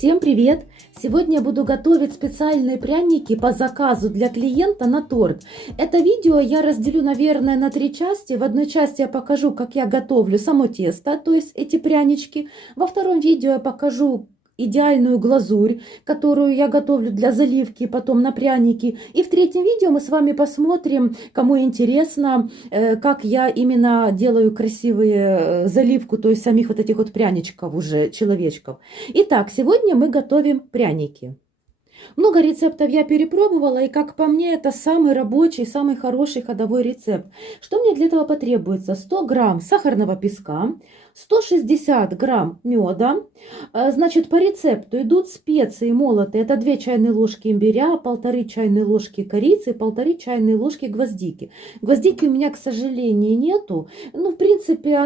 Всем привет! Сегодня я буду готовить специальные пряники по заказу для клиента на торт. Это видео я разделю, наверное, на 3 части. В одной части я покажу, как я готовлю само тесто, то есть эти прянички. Во втором видео я покажу идеальную глазурь, которую я готовлю для заливки, потом на пряники. И в третьем видео мы с вами посмотрим, кому интересно, как я именно делаю красивые заливку, то есть самих вот этих вот пряничков уже, человечков. Итак, сегодня мы готовим пряники. Много рецептов я перепробовала, и как по мне, это самый рабочий, самый хороший ходовой рецепт. Что мне для этого потребуется? 100 грамм сахарного песка, 160 грамм меда. Значит, по рецепту идут специи молотые. Это 2 чайные ложки имбиря, 1,5 чайной ложки корицы, 1,5 чайной ложки гвоздики. Гвоздики у меня, к сожалению, нету. Ну, в принципе,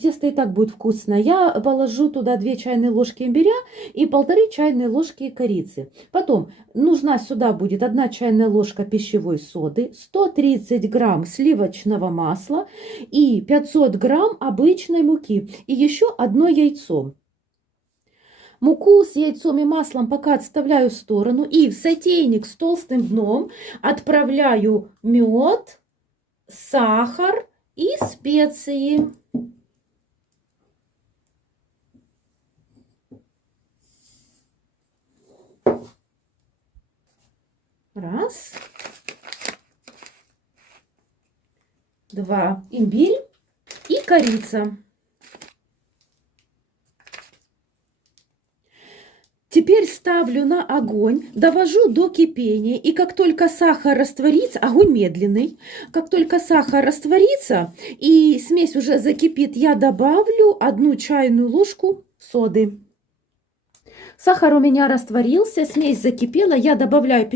тесто и так будет вкусно. Я положу туда 2 чайные ложки имбиря и 1,5 чайной ложки корицы. Потом нужна сюда будет 1 чайная ложка пищевой соды, 130 грамм сливочного масла и 500 грамм обычной муки. И еще 1 яйцо. Муку с яйцом и маслом пока отставляю в сторону. И в сотейник с толстым дном отправляю мед, сахар и специи. Раз. 2. Имбирь и корица. Теперь ставлю на огонь, довожу до кипения, и как только сахар растворится, огонь медленный, как только сахар растворится и смесь уже закипит, я добавлю 1 чайную ложку соды. Сахар у меня растворился, смесь закипела, я добавляю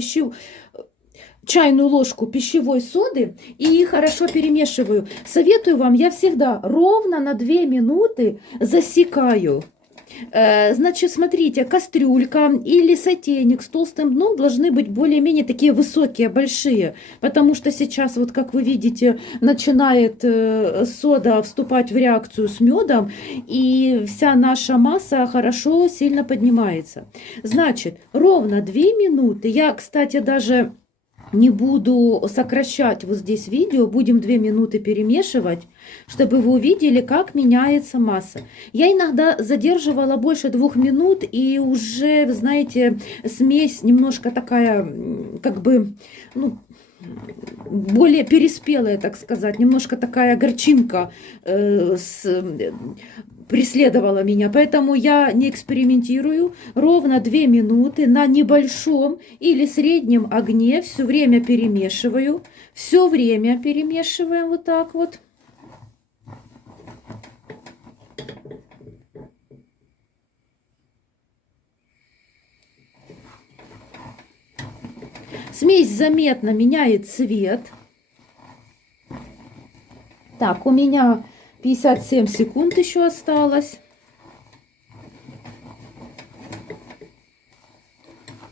чайную ложку пищевой соды и хорошо перемешиваю. Советую вам, я всегда ровно на 2 минуты засекаю. Значит, смотрите, кастрюлька или сотейник с толстым дном должны быть более-менее такие высокие, большие, потому что сейчас, вот как вы видите, начинает сода вступать в реакцию с медом, и вся наша масса хорошо, сильно поднимается. Значит, ровно 2 минуты. Я, кстати, даже не буду сокращать вот здесь видео, будем 2 минуты перемешивать, чтобы вы увидели, как меняется масса. Я иногда задерживала больше 2 минут, и уже, знаете, смесь немножко такая, как бы, ну, более переспелая, так сказать, немножко такая горчинка преследовала меня, поэтому я не экспериментирую. Ровно 2 минуты на небольшом или среднем огне все время перемешиваю. Все время перемешиваем вот так вот. Смесь заметно меняет цвет. Так, у меня 57 секунд еще осталось.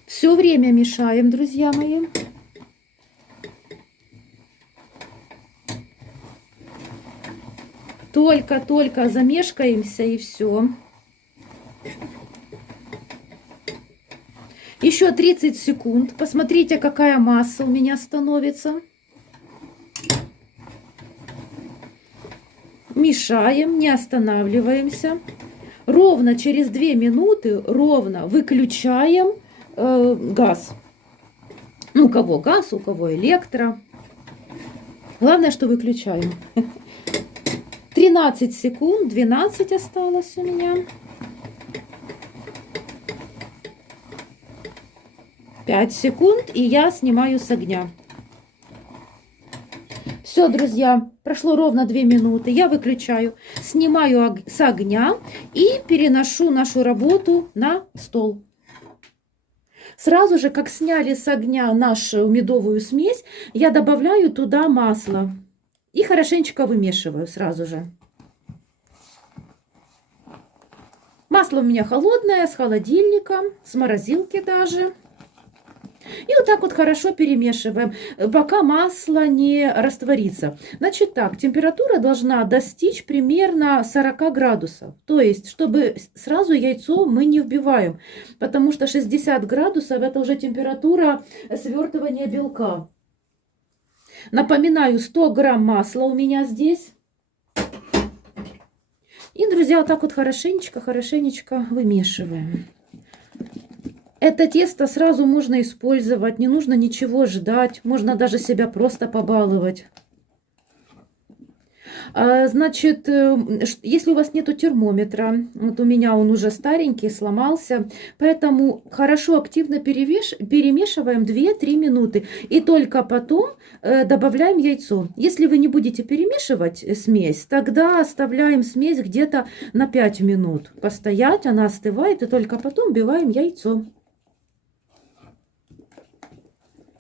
Все время мешаем, друзья мои. Только-только замешкаемся, и все. Еще 30 секунд. Посмотрите, какая масса у меня становится. Мешаем, не останавливаемся. Ровно через 2 минуты ровно выключаем газ. Ну, у кого газ, у кого электро. Главное, что выключаем. 13 секунд, 12 осталось у меня. 5 секунд, и я снимаю с огня. Все, друзья, прошло ровно 2 минуты. Я выключаю, снимаю с огня и переношу нашу работу на стол. Сразу же, как сняли с огня нашу медовую смесь, я добавляю туда масло и хорошенечко вымешиваю сразу же. Масло у меня холодное, с холодильника, с морозилки даже. И вот так вот хорошо перемешиваем, пока масло не растворится. Значит так, температура должна достичь примерно 40 градусов. То есть, чтобы сразу яйцо мы не вбиваем, потому что 60 градусов это уже температура свертывания белка. Напоминаю, 100 грамм масла у меня здесь. И, друзья, вот так вот хорошенечко вымешиваем. Это тесто сразу можно использовать, не нужно ничего ждать, можно даже себя просто побаловать. Значит, если у вас нету термометра, вот у меня он уже старенький, сломался, поэтому хорошо активно перемешиваем 2-3 минуты и только потом добавляем яйцо. Если вы не будете перемешивать смесь, тогда оставляем смесь где-то на 5 минут постоять, она остывает, и только потом вбиваем яйцо.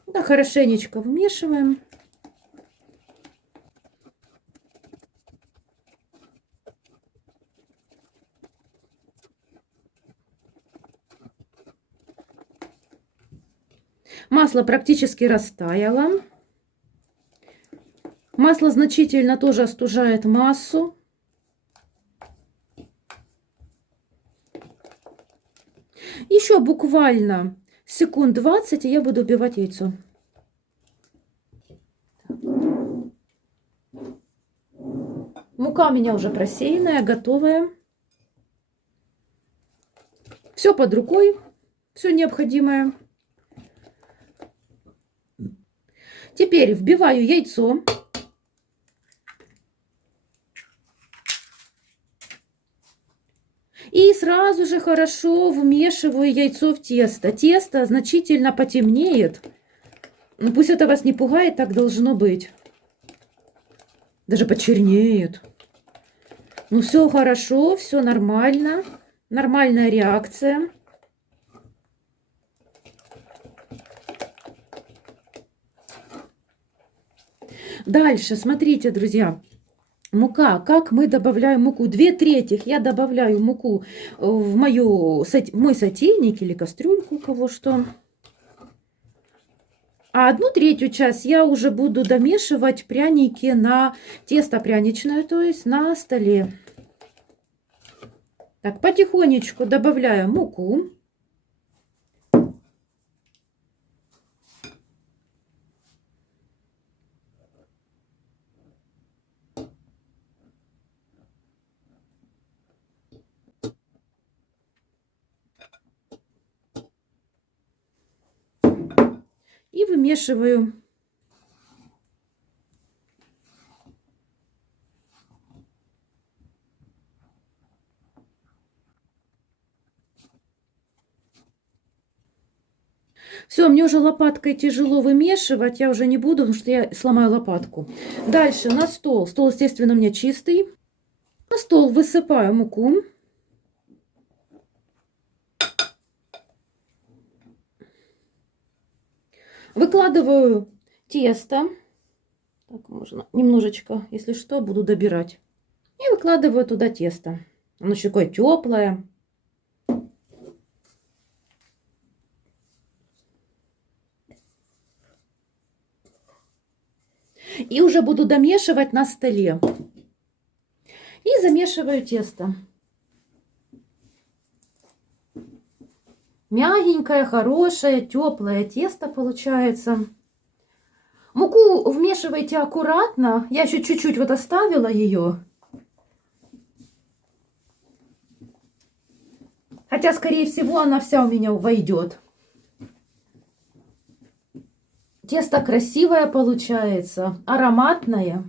Да, хорошенечко вмешиваем. Масло практически растаяло. Масло значительно тоже остужает массу. Еще буквально секунд 20, и я буду вбивать яйцо. Мука у меня уже просеянная, готовая. Все под рукой, все необходимое. Теперь вбиваю яйцо. И сразу же хорошо вмешиваю яйцо в тесто. Тесто значительно потемнеет. Но пусть это вас не пугает, так должно быть. Даже почернеет. Ну все хорошо, все нормально. Нормальная реакция. Дальше, смотрите, друзья. Мука. Как мы добавляем муку? 2/3 я добавляю муку в мой сотейник или кастрюльку, у кого что. А 1/3 часть я уже буду домешивать пряники на тесто пряничное, то есть на столе. Так, потихонечку добавляю муку. И вымешиваю. Все, мне уже лопаткой тяжело вымешивать, я уже не буду, потому что я сломаю лопатку. Дальше на стол. Стол, естественно, у меня чистый. На стол высыпаю муку. Выкладываю тесто. Так, можно немножечко, если что, буду добирать. И выкладываю туда тесто. Оно еще такое теплое. И уже буду домешивать на столе. И замешиваю тесто. Мягенькое, хорошее, теплое тесто получается. Муку вмешивайте аккуратно. Я еще чуть-чуть вот оставила ее. Хотя, скорее всего, она вся у меня войдет. Тесто красивое получается, ароматное.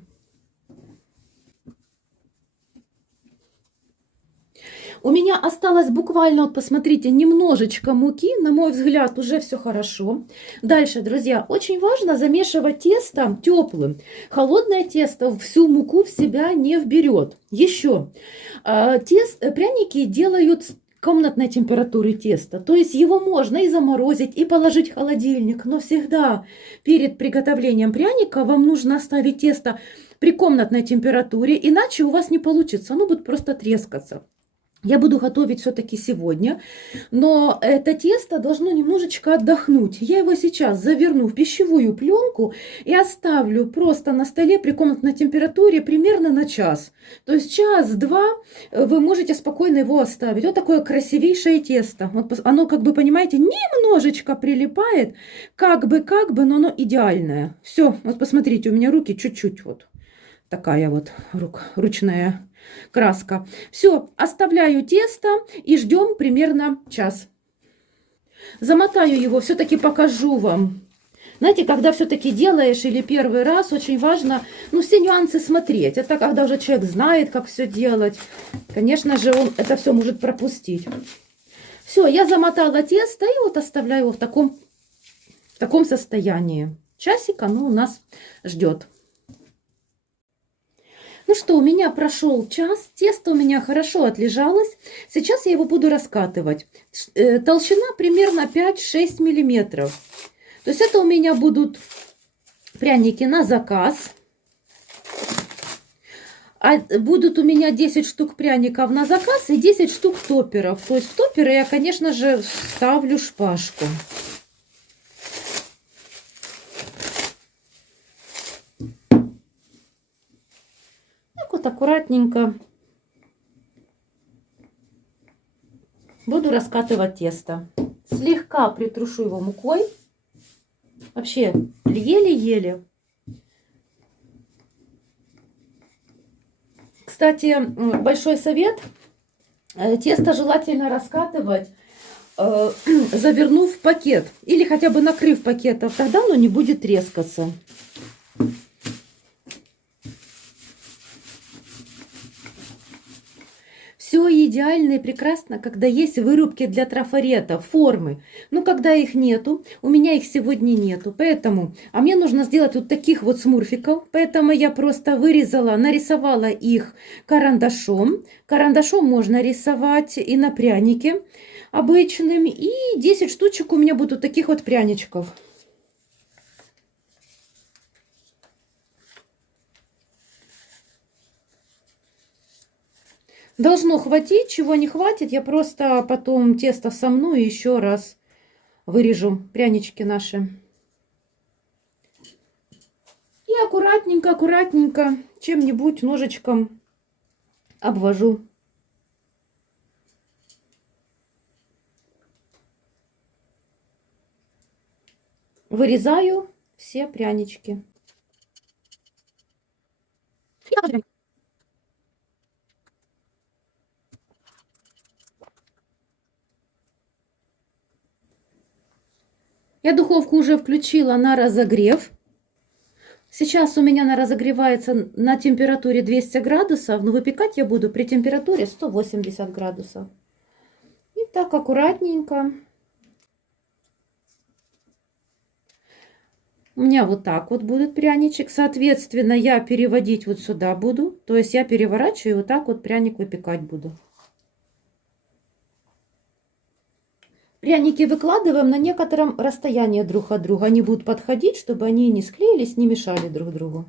У меня осталось буквально, вот посмотрите, немножечко муки. На мой взгляд, уже все хорошо. Дальше, друзья, очень важно замешивать тесто теплым. Холодное тесто всю муку в себя не вберет. Еще. Пряники делают комнатной температуры теста. То есть его можно и заморозить, и положить в холодильник. Но всегда перед приготовлением пряника вам нужно оставить тесто при комнатной температуре. Иначе у вас не получится. Оно будет просто трескаться. Я буду готовить все-таки сегодня, но это тесто должно немножечко отдохнуть. Я его сейчас заверну в пищевую пленку и оставлю просто на столе при комнатной температуре примерно на час. То есть час-два вы можете спокойно его оставить. Вот такое красивейшее тесто. Вот оно, как бы, понимаете, немножечко прилипает, как бы, но оно идеальное. Все, вот посмотрите, у меня руки чуть-чуть вот такая вот ручная краска. Все, оставляю тесто и ждем примерно час. Замотаю его, все-таки покажу вам. Знаете, когда все-таки делаешь или первый раз, очень важно, ну, все нюансы смотреть. Это когда уже человек знает, как все делать. Конечно же, он это все может пропустить. Все, я замотала тесто и вот оставляю его в таком состоянии. Часик оно у нас ждет. Ну что, у меня прошел час, тесто у меня хорошо отлежалось. Сейчас я его буду раскатывать. Толщина примерно 5-6 миллиметров. То есть это у меня будут пряники на заказ. А будут у меня 10 штук пряников на заказ и 10 штук топперов. То есть в топперы я, конечно же, ставлю шпажку. Вот аккуратненько буду раскатывать тесто. Слегка притрушу его мукой. Вообще еле-еле. Кстати, большой совет. Тесто желательно раскатывать, завернув в пакет. Или хотя бы накрыв пакетом. Тогда оно не будет трескаться. Все идеально и прекрасно, когда есть вырубки для трафарета, формы. Но когда их нету, у меня их сегодня нету. Поэтому, а мне нужно сделать вот таких вот смурфиков. Поэтому я просто вырезала, нарисовала их карандашом. Карандашом можно рисовать и на прянике обычным. И 10 штучек у меня будут таких вот пряничков. Должно хватить, чего не хватит, я просто потом тесто сомну и еще раз вырежу прянички наши. И аккуратненько чем-нибудь ножичком обвожу. Вырезаю все прянички. Я духовку уже включила на разогрев. Сейчас у меня она разогревается на температуре 200 градусов, но выпекать я буду при температуре 180 градусов. И так аккуратненько. У меня вот так вот будет пряничек. Соответственно, я переводить вот сюда буду. То есть я переворачиваю и вот так вот пряник выпекать буду. Пряники выкладываем на некотором расстоянии друг от друга. Они будут подходить, чтобы они не склеились, не мешали друг другу.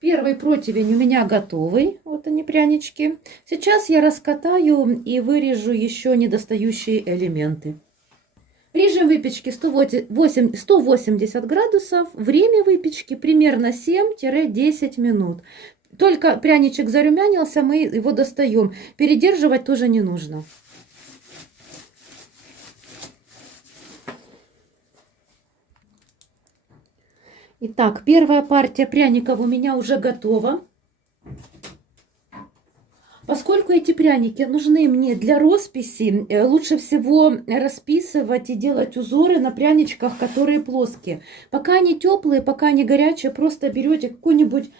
Первый противень у меня готовый. Вот они, прянички. Сейчас я раскатаю и вырежу еще недостающие элементы. Режим выпечки 180 градусов. Время выпечки примерно 7-10 минут. Только пряничек зарумянился, мы его достаем. Передерживать тоже не нужно. Итак, первая партия пряников у меня уже готова. Поскольку эти пряники нужны мне для росписи, лучше всего расписывать и делать узоры на пряничках, которые плоские. Пока они теплые, пока они горячие, просто берете какую-нибудь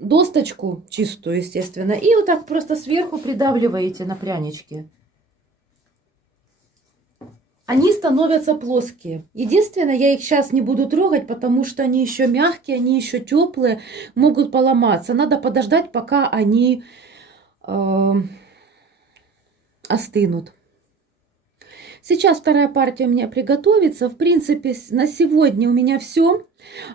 досточку, чистую, естественно, и вот так просто сверху придавливаете на прянички. Они становятся плоские. Единственное, я их сейчас не буду трогать, потому что они еще мягкие, они еще теплые, могут поломаться. Надо подождать, пока они остынут. Сейчас вторая партия у меня приготовится. В принципе, на сегодня у меня все.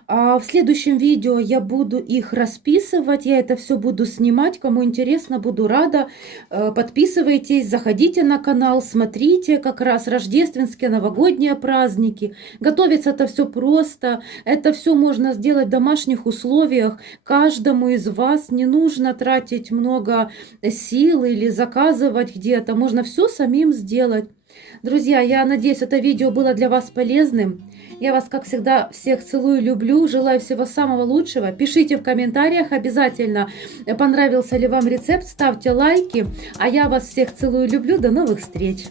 В следующем видео я буду их расписывать, я это все буду снимать. Кому интересно, буду рада. Подписывайтесь, заходите на канал, смотрите как раз рождественские, новогодние праздники. Готовится это все просто. Это все можно сделать в домашних условиях. Каждому из вас не нужно тратить много сил или заказывать где-то. Можно все самим сделать. Друзья, я надеюсь, это видео было для вас полезным. Я вас, как всегда, всех целую, люблю. Желаю всего самого лучшего. Пишите в комментариях обязательно, понравился ли вам рецепт. Ставьте лайки. А я вас всех целую, люблю. До новых встреч!